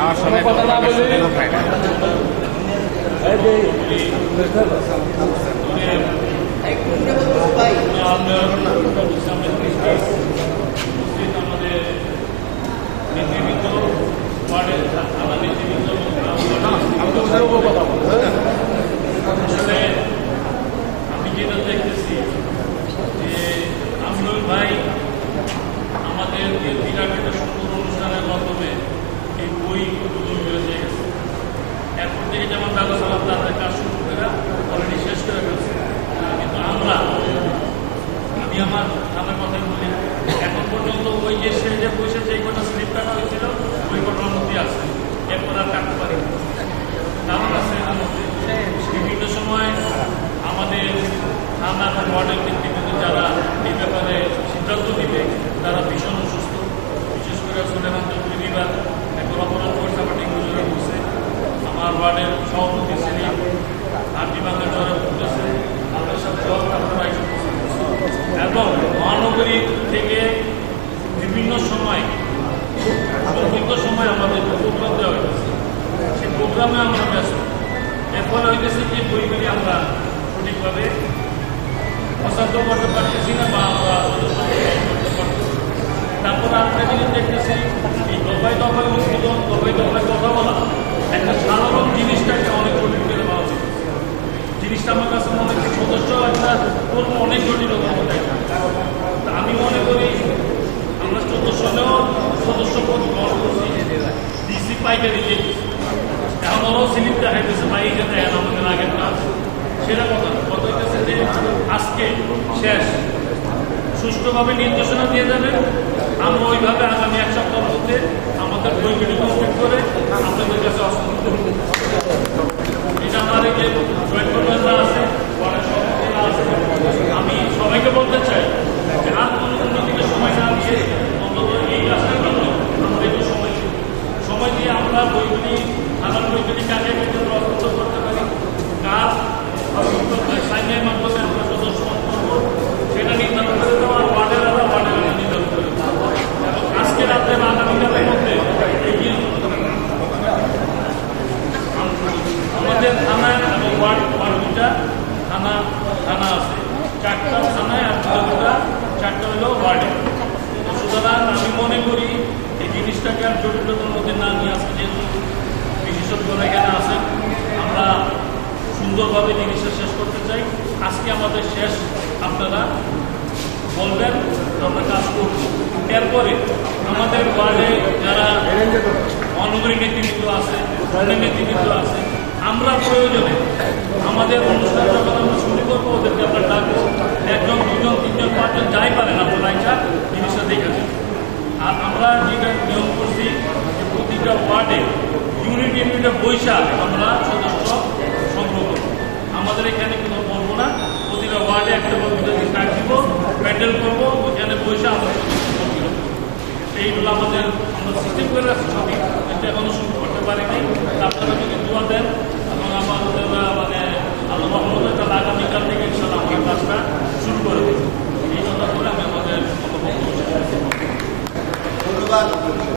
আমার সময় কথা না বলে লোক হয় না। আমি যেটা দেখতেছি যে আমনুল ভাই আমাদের বিরাট একটা সুন্দর অনুষ্ঠানের মাধ্যমে এই বই উদ্বোধন করে দিয়ে গেছে। এরপর থেকে যেমন দাদা সালাম তাদের কাজ শুরু করে অলরেডি শেষ করে ফেলছে, কিন্তু আমি আমার কথাই বলি, এখন পর্যন্ত ওই যে সে যে বসে যে কটা স্লিপ কাটা হয়েছিল ওই কটার মধ্যে আছে, এরপর আর কাটতে পারি কারণ আছে বিভিন্ন সময় আমাদের থানা এবং ওয়ার্ডের ব্যক্তিগত যারা এই ব্যাপারে সিদ্ধান্ত দিবে তারা ভীষণ অসুস্থ, বিশেষ করে সুলেমান চৌধুরী বিভাগ এখন অপরাধ পরিষেবাটি গুজরে বসে, আমার ওয়ার্ডের সভাপতি সেলিম আর্জি বাংলা জ্বরে ভুগতেছে, আমাদের সাথে আপনারা এবং মহানগরী থেকে বিভিন্ন সময় সংক্ষিপ্ত সময় আমাদের প্রোগ্রাম দেওয়া হয়েছে, সেই প্রোগ্রামে আমরা ব্যস্ত। এর ফলে হইতেছে যে বইগুলি আমরা সঠিকভাবে হস্তান্তর করতে পারতেছি না বা আমরা করতে পারতেছি। তারপরে আমরা জিনিস দেখতেছি এই দফায় দফায় উদ্বোধন, দফায় দফায় কথা বলা একটা সাধারণ জিনিসটাকে অনেক জটিল করে দেওয়া হচ্ছে। জিনিসটা আমার কাছে মনে হচ্ছে সদস্য একটা অনেক জটিলতার মধ্যে। আমি মনে করি আমরা 14 সালেও সদস্য পদ গ্রহণ করছি, ডিসি পাইকারি দিয়ে এখন ওরাও স্লিপ দেখাইতেছে ভাই এই যে দেখেন আমাদের আগের কাজ, সেটা কথা হইতেছে যে আজকে শেষ সুষ্ঠুভাবে নির্দেশনা দিয়ে যাবেন। আমরা ওইভাবে আগামী 1 সপ্তাহের মধ্যে আমাদের বইগুলি কমপ্লিট করে আপনাদের কাছে হস্তান্তর করব। এটা আমার এই যে জয়েন্ট কর্মীরা আছে, ওয়ার্ডের সভাপতিরা আছে, আমি সবাইকে বলতে চাই যে আর কোনো দিকে সময় না দিয়ে অন্তত এই কাজটার জন্য আমরা একটু সময় দিয়ে আমরা বইগুলি আমার বইগুলি কাজে হস্তান্তর করতে পারি, কাজ সাইনের মাধ্যমে আমরা সদস্য করবো সেটা নির্ধারণ করে দেবো, আর ওয়ার্ডের নির্ধারণ করে দেবো। এবং আজকে রাত্রে বা আগামীকালের মধ্যে আমাদের থানায় এবং ওয়ার্ড দুটা থানা আছে, 4টা থানায় আর 4টা হলো ওয়ার্ডে। সুতরাং আমি মনে করি এই জিনিসটাকে আর জটিলতার মধ্যে না নিয়ে আসতে, যেহেতু বিশেষজ্ঞরা এখানে আছেন, আমরা সুন্দরভাবে জিনিসটা শেষ করতে চাই। আজকে আমাদের শেষ, আপনারা বলবেন আমরা কাজ করব। এরপরে আমাদের ওয়ার্ডে যারা মহানগরী নেতৃবৃন্দ আছে, ওয়ার্ডের নেতৃবৃন্দ আছে, আমরা প্রয়োজনে আমাদের অনুষ্ঠান যখন আমরা শুরু করবো ওদেরকে আমরা ডাকবো, 1 জন 2 জন 3 জন 5 জন যাই পারেন আপনারা ইচ্ছা জিনিসটা দেখেছেন। আর আমরা যেটা নিয়ম করছি যে প্রতিটা ওয়ার্ডে ইউনিটে বৈশাখ আমরা সদস্য সংগ্রহ করব। আমাদের এখানে কোনো বলবো না, প্রতিটা ওয়ার্ডে একটা বা দুটো দিন ডাক দিব, প্যান্ডেল করবো, ওইখানে বৈশাখ আমরা এইগুলো আমরা সিস্টেম করে রাখছি, সবই এটা এখনো শুরু করতে পারি নাই। আপনারা যদি